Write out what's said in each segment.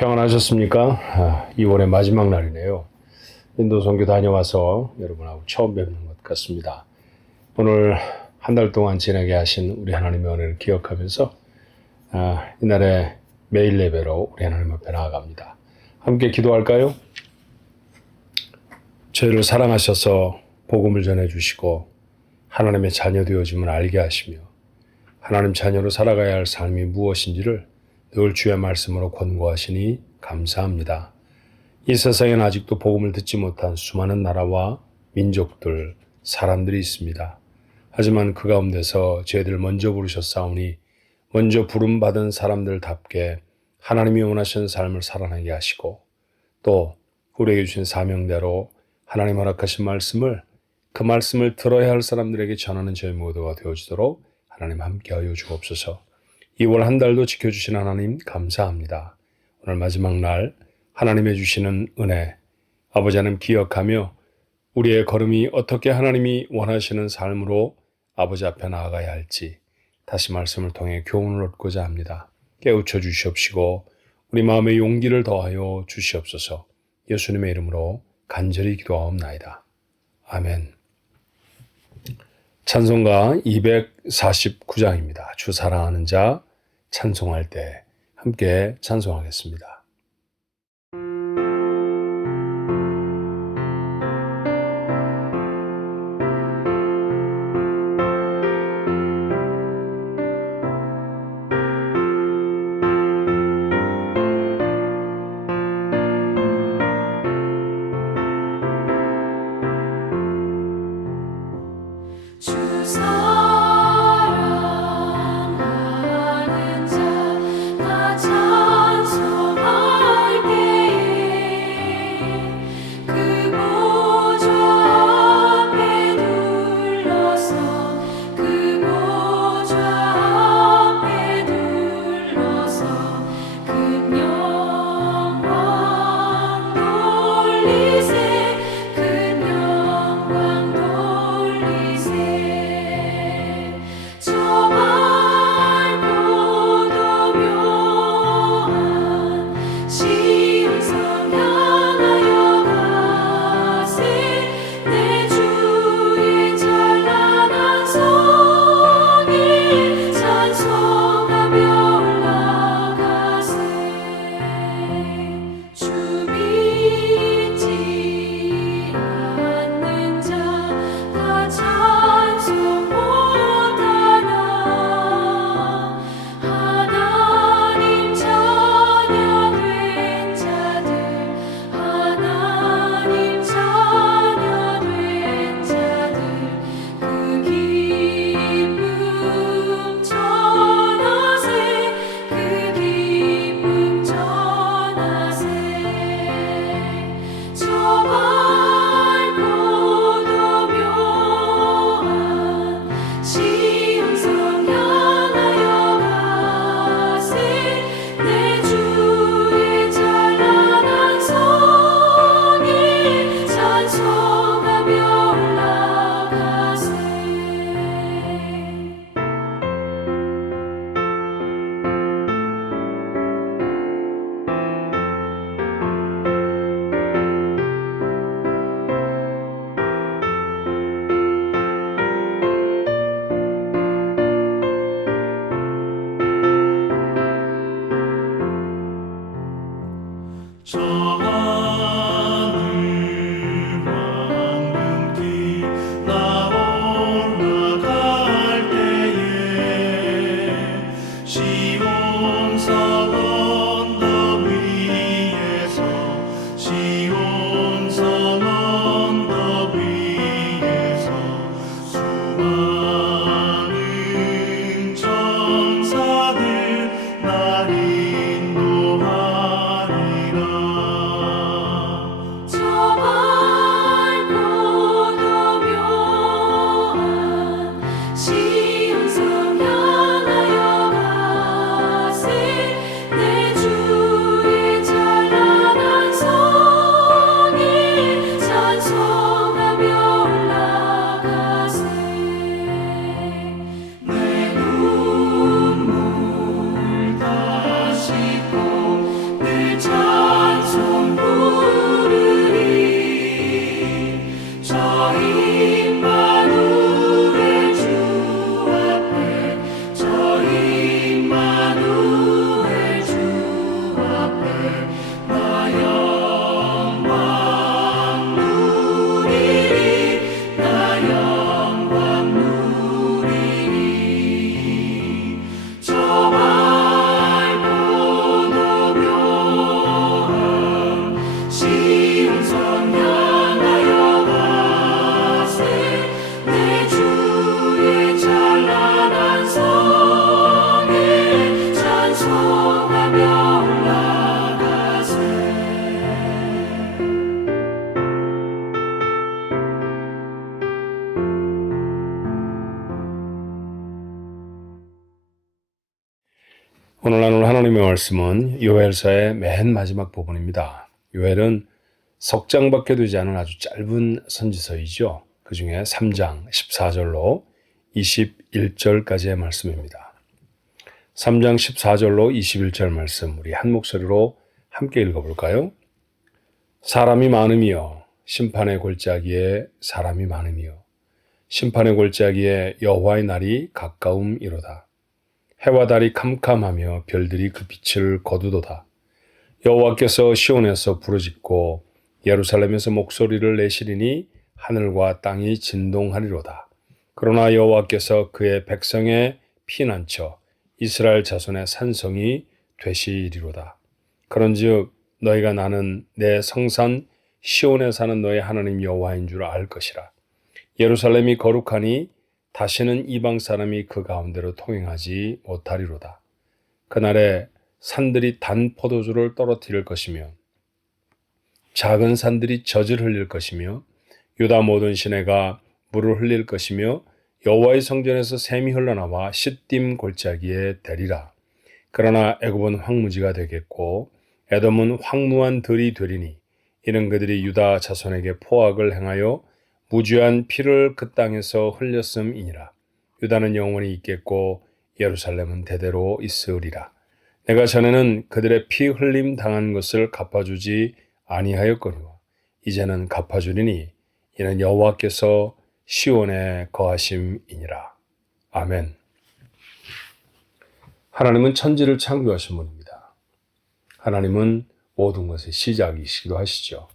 평안하셨습니까? 2월의 마지막 날이네요. 인도 선교 다녀와서 여러분하고 처음 뵙는 것 같습니다. 오늘 한 달 동안 지내게 하신 우리 하나님의 은혜를 기억하면서 이날의 매일 예배로 우리 하나님 앞에 나아갑니다. 함께 기도할까요? 저희를 사랑하셔서 복음을 전해주시고 하나님의 자녀 되어짐을 알게 하시며 하나님 자녀로 살아가야 할 삶이 무엇인지를 늘 주의 말씀으로 권고하시니 감사합니다. 이 세상에는 아직도 복음을 듣지 못한 수많은 나라와 민족들, 사람들이 있습니다. 하지만 그 가운데서 저희들 먼저 부르셨사오니 먼저 부름받은 사람들답게 하나님이 원하시는 삶을 살아내게 하시고 또 우리에게 주신 사명대로 하나님 허락하신 말씀을 그 말씀을 들어야 할 사람들에게 전하는 저희 모두가 되어주도록 하나님 함께하여 주옵소서. 2월 한 달도 지켜주신 하나님 감사합니다. 오늘 마지막 날 하나님의 주시는 은혜 아버지 하나님 기억하며 우리의 걸음이 어떻게 하나님이 원하시는 삶으로 아버지 앞에 나아가야 할지 다시 말씀을 통해 교훈을 얻고자 합니다. 깨우쳐 주시옵시고 우리 마음에 용기를 더하여 주시옵소서. 예수님의 이름으로 간절히 기도하옵나이다. 아멘. 찬송가 249장입니다. 주 사랑하는 자 찬송할 때 함께 찬송하겠습니다. 천사들 날 인도하리라. 하나님의 말씀은 요엘서의 맨 마지막 부분입니다. 요엘은 석 장밖에 되지 않은 아주 짧은 선지서이죠. 그 중에 3장 14절로 21절까지의 말씀입니다. 3장 14절로 21절 말씀 우리 한 목소리로 함께 읽어볼까요? 사람이 많음이여 심판의 골짜기에 사람이 많음이여 심판의 골짜기에 여호와의 날이 가까움이로다. 해와 달이 캄캄하며 별들이 그 빛을 거두도다. 여호와께서 시온에서 부르짖고 예루살렘에서 목소리를 내시리니 하늘과 땅이 진동하리로다. 그러나 여호와께서 그의 백성의 피난처 이스라엘 자손의 산성이 되시리로다. 그런즉 너희가 나는 내 성산 시온에 사는 너희 하나님 여호와인 줄 알 것이라. 예루살렘이 거룩하니 다시는 이방 사람이 그 가운데로 통행하지 못하리로다. 그날에 산들이 단 포도주를 떨어뜨릴 것이며 작은 산들이 젖을 흘릴 것이며 유다 모든 시내가 물을 흘릴 것이며 여호와의 성전에서 샘이 흘러나와 시딤 골짜기에 대리라. 그러나 애굽은 황무지가 되겠고 에돔은 황무한 들이 되리니 이는 그들이 유다 자손에게 포악을 행하여 무죄한 피를 그 땅에서 흘렸음이니라. 유다는 영원히 있겠고 예루살렘은 대대로 있으리라. 내가 전에는 그들의 피 흘림 당한 것을 갚아주지 아니하였거니와 이제는 갚아주리니 이는 여호와께서 시온에 거하심이니라. 아멘. 하나님은 천지를 창조하신 분입니다. 하나님은 모든 것의 시작이시기도 하시죠.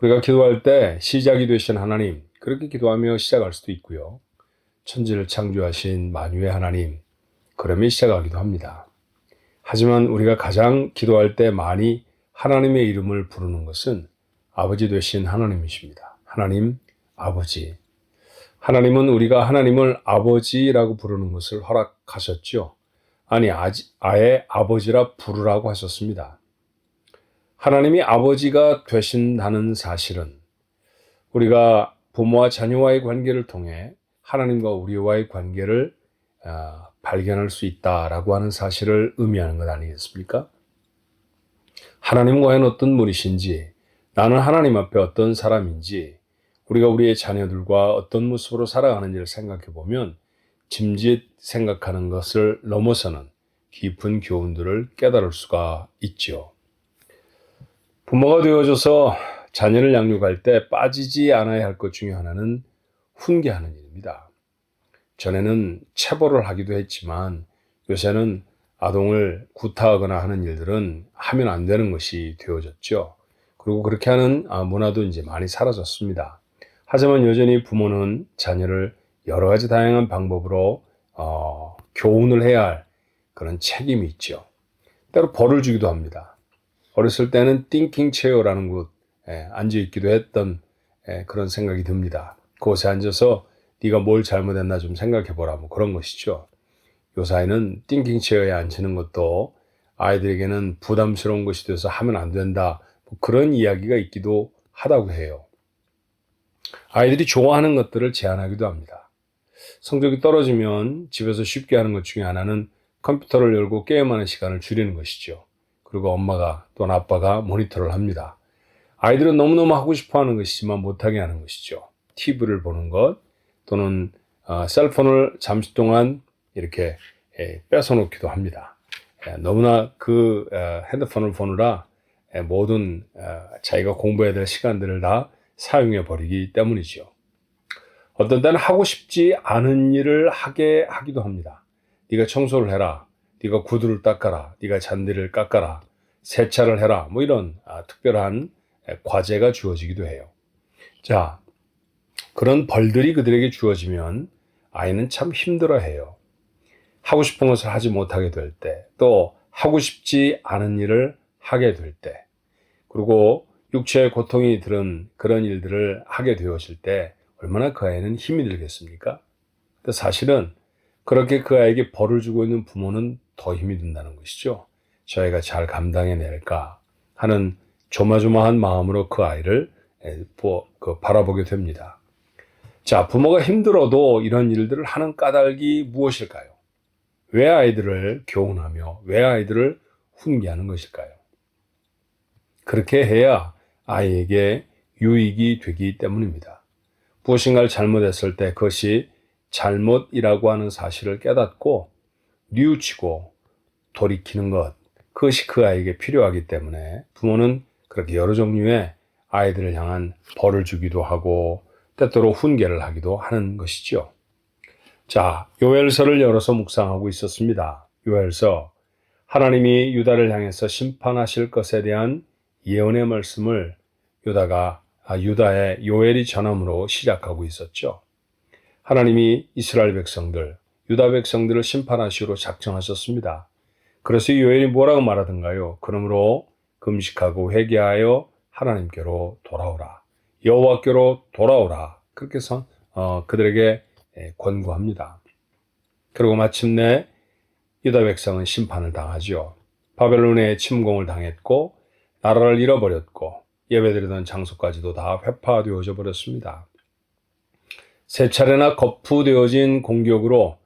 우리가 기도할 때 시작이 되신 하나님, 그렇게 기도하며 시작할 수도 있고요. 천지를 창조하신 만유의 하나님, 그러면 시작하기도 합니다. 하지만 우리가 가장 기도할 때 많이 하나님의 이름을 부르는 것은 아버지 되신 하나님이십니다. 하나님, 아버지. 하나님은 우리가 하나님을 아버지라고 부르는 것을 허락하셨죠. 아니, 아예 아버지라 부르라고 하셨습니다. 하나님이 아버지가 되신다는 사실은 우리가 부모와 자녀와의 관계를 통해 하나님과 우리와의 관계를 발견할 수 있다라고 하는 사실을 의미하는 것 아니겠습니까? 하나님은 과연 어떤 분이신지, 나는 하나님 앞에 어떤 사람인지, 우리가 우리의 자녀들과 어떤 모습으로 살아가는지를 생각해 보면 짐짓 생각하는 것을 넘어서는 깊은 교훈들을 깨달을 수가 있죠. 부모가 되어져서 자녀를 양육할 때 빠지지 않아야 할 것 중에 하나는 훈계하는 일입니다. 전에는 체벌을 하기도 했지만 요새는 아동을 구타하거나 하는 일들은 하면 안 되는 것이 되어졌죠. 그리고 그렇게 하는 문화도 이제 많이 사라졌습니다. 하지만 여전히 부모는 자녀를 여러 가지 다양한 방법으로 교훈을 해야 할 그런 책임이 있죠. 때로 벌을 주기도 합니다. 어렸을 때는 띵킹 체어라는 곳에 앉아있기도 했던 그런 생각이 듭니다. 그곳에 앉아서 네가 뭘 잘못했나 좀 생각해보라, 뭐 그런 것이죠. 요사이는 띵킹 체어에 앉히는 것도 아이들에게는 부담스러운 것이 돼서 하면 안 된다, 뭐 그런 이야기가 있기도 하다고 해요. 아이들이 좋아하는 것들을 제한하기도 합니다. 성적이 떨어지면 집에서 쉽게 하는 것 중에 하나는 컴퓨터를 열고 게임하는 시간을 줄이는 것이죠. 그리고 엄마가 또는 아빠가 모니터를 합니다. 아이들은 너무너무 하고 싶어 하는 것이지만 못하게 하는 것이죠. TV를 보는 것 또는 셀폰을 잠시 동안 이렇게 뺏어놓기도 합니다. 너무나 그 핸드폰을 보느라 모든 자기가 공부해야 될 시간들을 다 사용해 버리기 때문이죠. 어떤 때는 하고 싶지 않은 일을 하게 하기도 합니다. 네가 청소를 해라, 네가 구두를 닦아라, 네가 잔디를 깎아라, 세차를 해라, 뭐 이런 특별한 과제가 주어지기도 해요. 자, 그런 벌들이 그들에게 주어지면 아이는 참 힘들어해요. 하고 싶은 것을 하지 못하게 될 때, 또 하고 싶지 않은 일을 하게 될 때, 그리고 육체의 고통이 들은 그런 일들을 하게 되었을 때 얼마나 그 아이는 힘이 들겠습니까? 근데 사실은 그렇게 그 아이에게 벌을 주고 있는 부모는 더 힘이 든다는 것이죠. 저 아이가 잘 감당해낼까 하는 조마조마한 마음으로 그 아이를 바라보게 됩니다. 자, 부모가 힘들어도 이런 일들을 하는 까닭이 무엇일까요? 왜 아이들을 교훈하며 왜 아이들을 훈계하는 것일까요? 그렇게 해야 아이에게 유익이 되기 때문입니다. 무엇인가를 잘못했을 때 그것이 잘못이라고 하는 사실을 깨닫고 뉘우치고 돌이키는 것, 그것이 그 아이에게 필요하기 때문에 부모는 그렇게 여러 종류의 아이들을 향한 벌을 주기도 하고 때때로 훈계를 하기도 하는 것이죠. 자, 요엘서를 열어서 묵상하고 있었습니다. 요엘서, 하나님이 유다를 향해서 심판하실 것에 대한 예언의 말씀을 유다의 요엘이 전함으로 시작하고 있었죠. 하나님이 이스라엘 백성들, 유다 백성들을 심판하시기로 작정하셨습니다. 그래서 요엘이 뭐라고 말하던가요? 그러므로 금식하고 회개하여 하나님께로 돌아오라. 여호와께로 돌아오라. 그렇게 해서 그들에게 권고합니다. 그리고 마침내 유다 백성은 심판을 당하죠. 바벨론의 침공을 당했고 나라를 잃어버렸고 예배드리던 장소까지도 다 회파되어져 버렸습니다. 세 차례나 거푸되어진 공격으로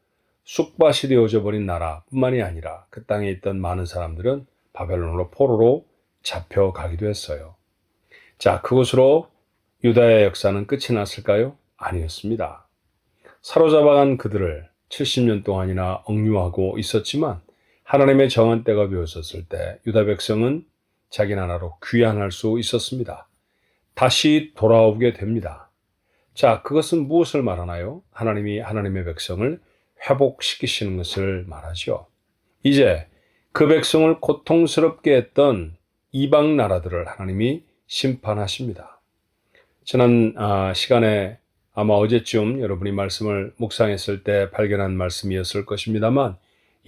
쑥밭이 되어져 버린 나라뿐만이 아니라 그 땅에 있던 많은 사람들은 바벨론으로 포로로 잡혀가기도 했어요. 자, 그것으로 유다의 역사는 끝이 났을까요? 아니었습니다. 사로잡아간 그들을 70년 동안이나 억류하고 있었지만 하나님의 정한 때가 되었을 때 유다 백성은 자기 나라로 귀환할 수 있었습니다. 다시 돌아오게 됩니다. 자, 그것은 무엇을 말하나요? 하나님이 하나님의 백성을 회복시키시는 것을 말하죠. 이제 그 백성을 고통스럽게 했던 이방 나라들을 하나님이 심판하십니다. 지난 시간에 아마 어제쯤 여러분이 말씀을 묵상했을 때 발견한 말씀이었을 것입니다만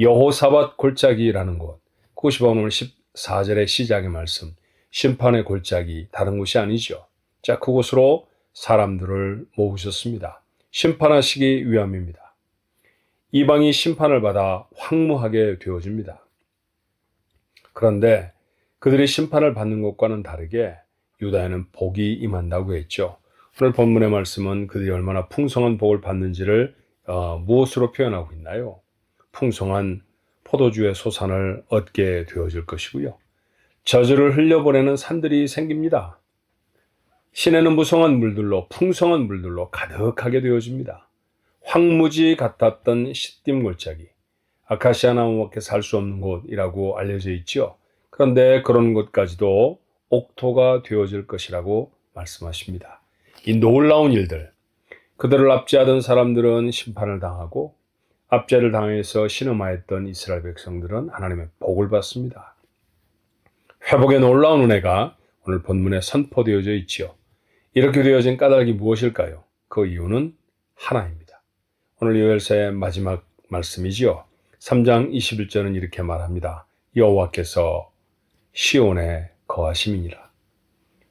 여호사밧 골짜기라는 곳, 그것이 바로 오늘 14절의 시작의 말씀, 심판의 골짜기, 다른 곳이 아니죠. 자, 그곳으로 사람들을 모으셨습니다. 심판하시기 위함입니다. 이방이 심판을 받아 황무하게 되어집니다. 그런데 그들이 심판을 받는 것과는 다르게 유다에는 복이 임한다고 했죠. 오늘 본문의 말씀은 그들이 얼마나 풍성한 복을 받는지를 무엇으로 표현하고 있나요? 풍성한 포도주의 소산을 얻게 되어질 것이고요. 저주를 흘려보내는 산들이 생깁니다. 시내는 무성한 물들로, 풍성한 물들로 가득하게 되어집니다. 황무지 같았던 시딤 골짜기, 아카시아 나무밖에 살 수 없는 곳이라고 알려져 있죠. 그런데 그런 곳까지도 옥토가 되어질 것이라고 말씀하십니다. 이 놀라운 일들, 그들을 압제하던 사람들은 심판을 당하고 압제를 당해서 신음하였던 이스라엘 백성들은 하나님의 복을 받습니다. 회복의 놀라운 은혜가 오늘 본문에 선포되어져 있지요. 이렇게 되어진 까닭이 무엇일까요? 그 이유는 하나입니다. 오늘 요엘서의 마지막 말씀이지요. 3장 21절은 이렇게 말합니다. 여호와께서 시온에 거하심이니라.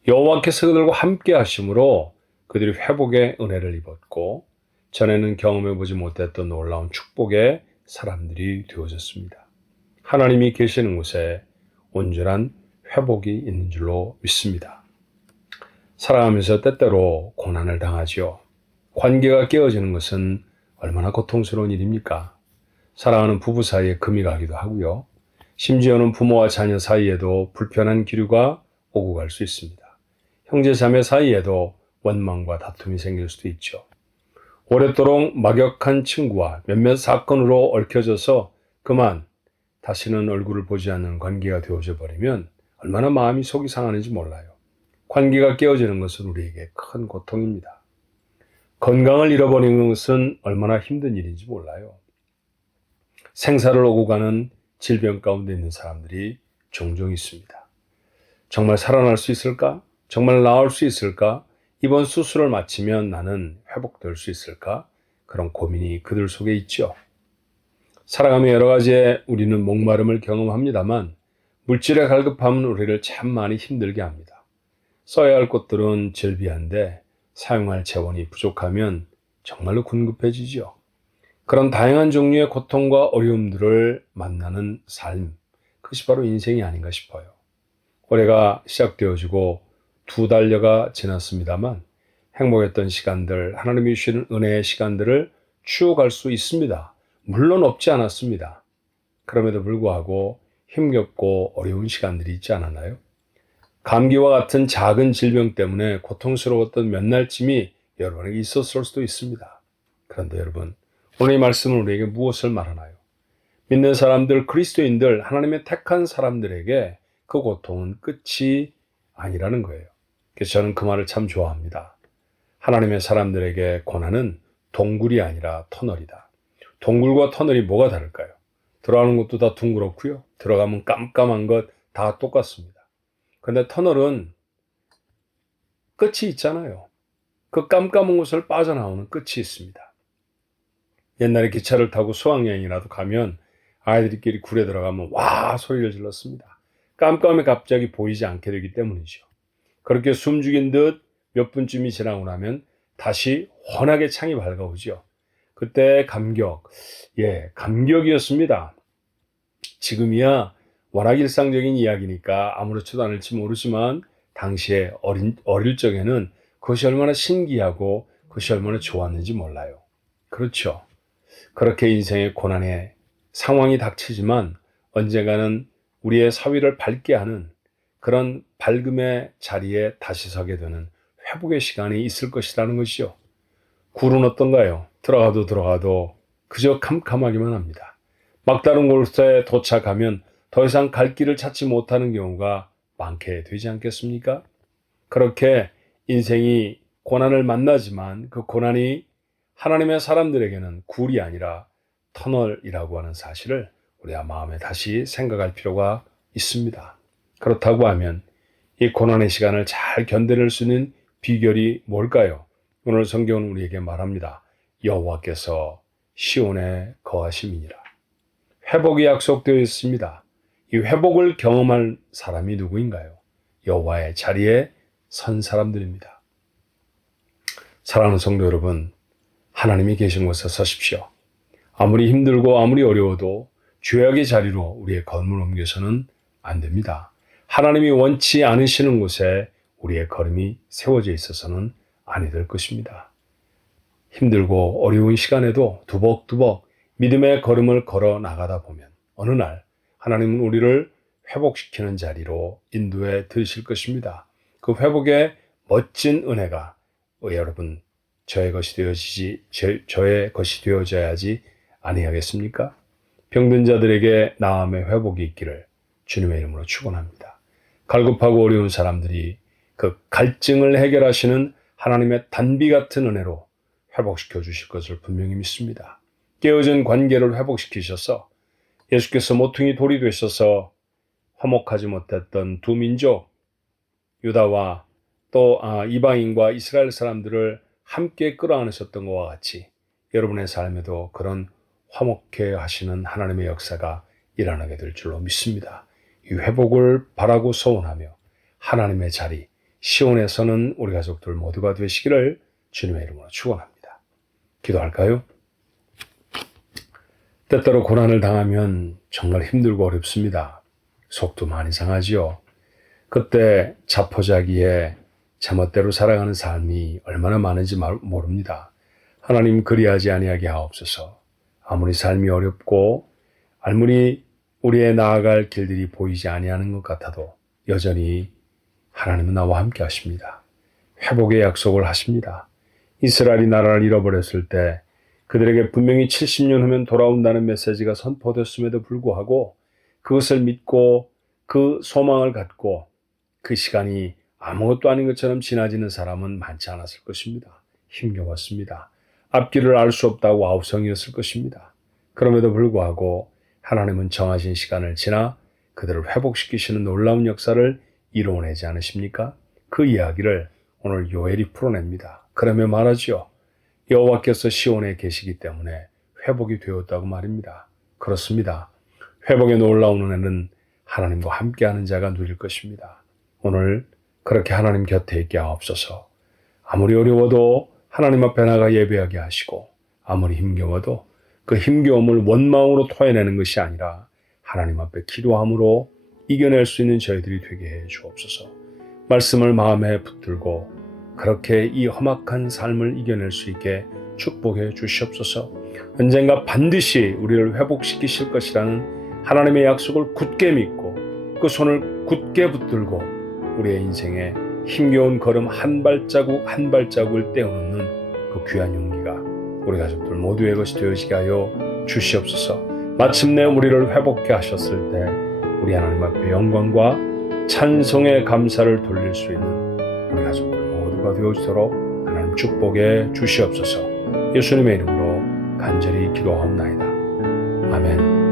여호와께서 그들과 함께 하심으로 그들이 회복의 은혜를 입었고 전에는 경험해보지 못했던 놀라운 축복의 사람들이 되어졌습니다. 하나님이 계시는 곳에 온전한 회복이 있는 줄로 믿습니다. 살아가면서 때때로 고난을 당하지요. 관계가 깨어지는 것은 얼마나 고통스러운 일입니까? 사랑하는 부부 사이에 금이 가기도 하고요. 심지어는 부모와 자녀 사이에도 불편한 기류가 오고 갈 수 있습니다. 형제 자매 사이에도 원망과 다툼이 생길 수도 있죠. 오랫도록 막역한 친구와 몇몇 사건으로 얽혀져서 그만 다시는 얼굴을 보지 않는 관계가 되어져 버리면 얼마나 마음이 속이 상하는지 몰라요. 관계가 깨어지는 것은 우리에게 큰 고통입니다. 건강을 잃어버리는 것은 얼마나 힘든 일인지 몰라요. 생사를 오고 가는 질병 가운데 있는 사람들이 종종 있습니다. 정말 살아날 수 있을까? 정말 나을 수 있을까? 이번 수술을 마치면 나는 회복될 수 있을까? 그런 고민이 그들 속에 있죠. 살아가며 여러 가지의 우리는 목마름을 경험합니다만 물질의 갈급함은 우리를 참 많이 힘들게 합니다. 써야 할 것들은 절비한데 사용할 재원이 부족하면 정말로 궁급해지죠. 그런 다양한 종류의 고통과 어려움들을 만나는 삶, 그것이 바로 인생이 아닌가 싶어요. 올해가 시작되어지고 2달여가 지났습니다만 행복했던 시간들, 하나님이 주시는 은혜의 시간들을 추억할 수 있습니다. 물론 없지 않았습니다. 그럼에도 불구하고 힘겹고 어려운 시간들이 있지 않았나요? 감기와 같은 작은 질병 때문에 고통스러웠던 몇 날쯤이 여러분에게 있었을 수도 있습니다. 그런데 여러분, 오늘 이 말씀은 우리에게 무엇을 말하나요? 믿는 사람들, 그리스도인들, 하나님의 택한 사람들에게 그 고통은 끝이 아니라는 거예요. 그래서 저는 그 말을 참 좋아합니다. 하나님의 사람들에게 고난은 동굴이 아니라 터널이다. 동굴과 터널이 뭐가 다를까요? 들어가는 것도 다 둥그렇고요. 들어가면 깜깜한 것 다 똑같습니다. 그런데 터널은 끝이 있잖아요. 그 깜깜한 곳을 빠져나오는 끝이 있습니다. 옛날에 기차를 타고 수학여행이라도 가면 아이들끼리 굴에 들어가면 와 소리를 질렀습니다. 깜깜해 갑자기 보이지 않게 되기 때문이죠. 그렇게 숨죽인 듯 몇 분쯤이 지나고 나면 다시 환하게 창이 밝아오죠. 그때 감격, 감격이었습니다. 지금이야 워낙 일상적인 이야기니까 아무렇지도 않을지 모르지만 당시에 어릴 적에는 그것이 얼마나 신기하고 그것이 얼마나 좋았는지 몰라요. 그렇죠. 그렇게 인생의 고난의 상황이 닥치지만 언젠가는 우리의 사위를 밝게 하는 그런 밝음의 자리에 다시 서게 되는 회복의 시간이 있을 것이라는 것이죠. 굴은 어떤가요? 들어가도 그저 캄캄하기만 합니다. 막다른 곳에 도착하면 더 이상 갈 길을 찾지 못하는 경우가 많게 되지 않겠습니까? 그렇게 인생이 고난을 만나지만 그 고난이 하나님의 사람들에게는 굴이 아니라 터널이라고 하는 사실을 우리가 마음에 다시 생각할 필요가 있습니다. 그렇다고 하면 이 고난의 시간을 잘 견뎌낼 수 있는 비결이 뭘까요? 오늘 성경은 우리에게 말합니다. 여호와께서 시온에 거하심이니라. 회복이 약속되어 있습니다. 이 회복을 경험할 사람이 누구인가요? 여호와의 자리에 선 사람들입니다. 사랑하는 성도 여러분, 하나님이 계신 곳에 서십시오. 아무리 힘들고 아무리 어려워도 죄악의 자리로 우리의 걸음을 옮겨서는 안 됩니다. 하나님이 원치 않으시는 곳에 우리의 걸음이 세워져 있어서는 아니 될 것입니다. 힘들고 어려운 시간에도 두벅두벅 믿음의 걸음을 걸어 나가다 보면 어느 날 하나님은 우리를 회복시키는 자리로 인도해 드실 것입니다. 그 회복의 멋진 은혜가 여러분 저의 것이 되어져야지 아니하겠습니까? 병든 자들에게 나음의 회복이 있기를 주님의 이름으로 축원합니다. 갈급하고 어려운 사람들이 그 갈증을 해결하시는 하나님의 단비 같은 은혜로 회복시켜 주실 것을 분명히 믿습니다. 깨어진 관계를 회복시키셔서 예수께서 모퉁이 돌이 되셔서 화목하지 못했던 두 민족 유다와 또 이방인과 이스라엘 사람들을 함께 끌어안으셨던 것과 같이 여러분의 삶에도 그런 화목해 하시는 하나님의 역사가 일어나게 될 줄로 믿습니다. 이 회복을 바라고 소원하며 하나님의 자리 시온에서는 우리 가족들 모두가 되시기를 주님의 이름으로 축원합니다. 기도할까요? 때때로 고난을 당하면 정말 힘들고 어렵습니다. 속도 많이 상하지요. 그때 자포자기에 제멋대로 살아가는 삶이 얼마나 많은지 모릅니다. 하나님 그리하지 아니하게 하옵소서. 아무리 삶이 어렵고 아무리 우리의 나아갈 길들이 보이지 아니하는 것 같아도 여전히 하나님은 나와 함께 하십니다. 회복의 약속을 하십니다. 이스라엘이 나라를 잃어버렸을 때 그들에게 분명히 70년 후면 돌아온다는 메시지가 선포됐음에도 불구하고 그것을 믿고 그 소망을 갖고 그 시간이 아무것도 아닌 것처럼 지나지는 사람은 많지 않았을 것입니다. 힘겨웠습니다. 앞길을 알 수 없다고 아우성이었을 것입니다. 그럼에도 불구하고 하나님은 정하신 시간을 지나 그들을 회복시키시는 놀라운 역사를 이루어내지 않으십니까? 그 이야기를 오늘 요엘이 풀어냅니다. 그러며 말하지요. 여호와께서 시온에 계시기 때문에 회복이 되었다고 말입니다. 그렇습니다. 회복의 놀라운 은혜는 하나님과 함께하는 자가 누릴 것입니다. 오늘 그렇게 하나님 곁에 있게 하옵소서. 아무리 어려워도 하나님 앞에 나가 예배하게 하시고 아무리 힘겨워도 그 힘겨움을 원망으로 토해내는 것이 아니라 하나님 앞에 기도함으로 이겨낼 수 있는 저희들이 되게 해 주옵소서. 말씀을 마음에 붙들고 그렇게 이 험악한 삶을 이겨낼 수 있게 축복해 주시옵소서. 언젠가 반드시 우리를 회복시키실 것이라는 하나님의 약속을 굳게 믿고 그 손을 굳게 붙들고 우리의 인생에 힘겨운 걸음 한 발자국 한 발자국을 떼어놓는 그 귀한 용기가 우리 가족들 모두의 것이 되어지게 하여 주시옵소서. 마침내 우리를 회복케 하셨을 때 우리 하나님 앞에 영광과 찬송의 감사를 돌릴 수 있는 우리 가족들 모두가 되어지도록 하나님 축복해 주시옵소서. 예수님의 이름으로 간절히 기도하옵나이다. 아멘.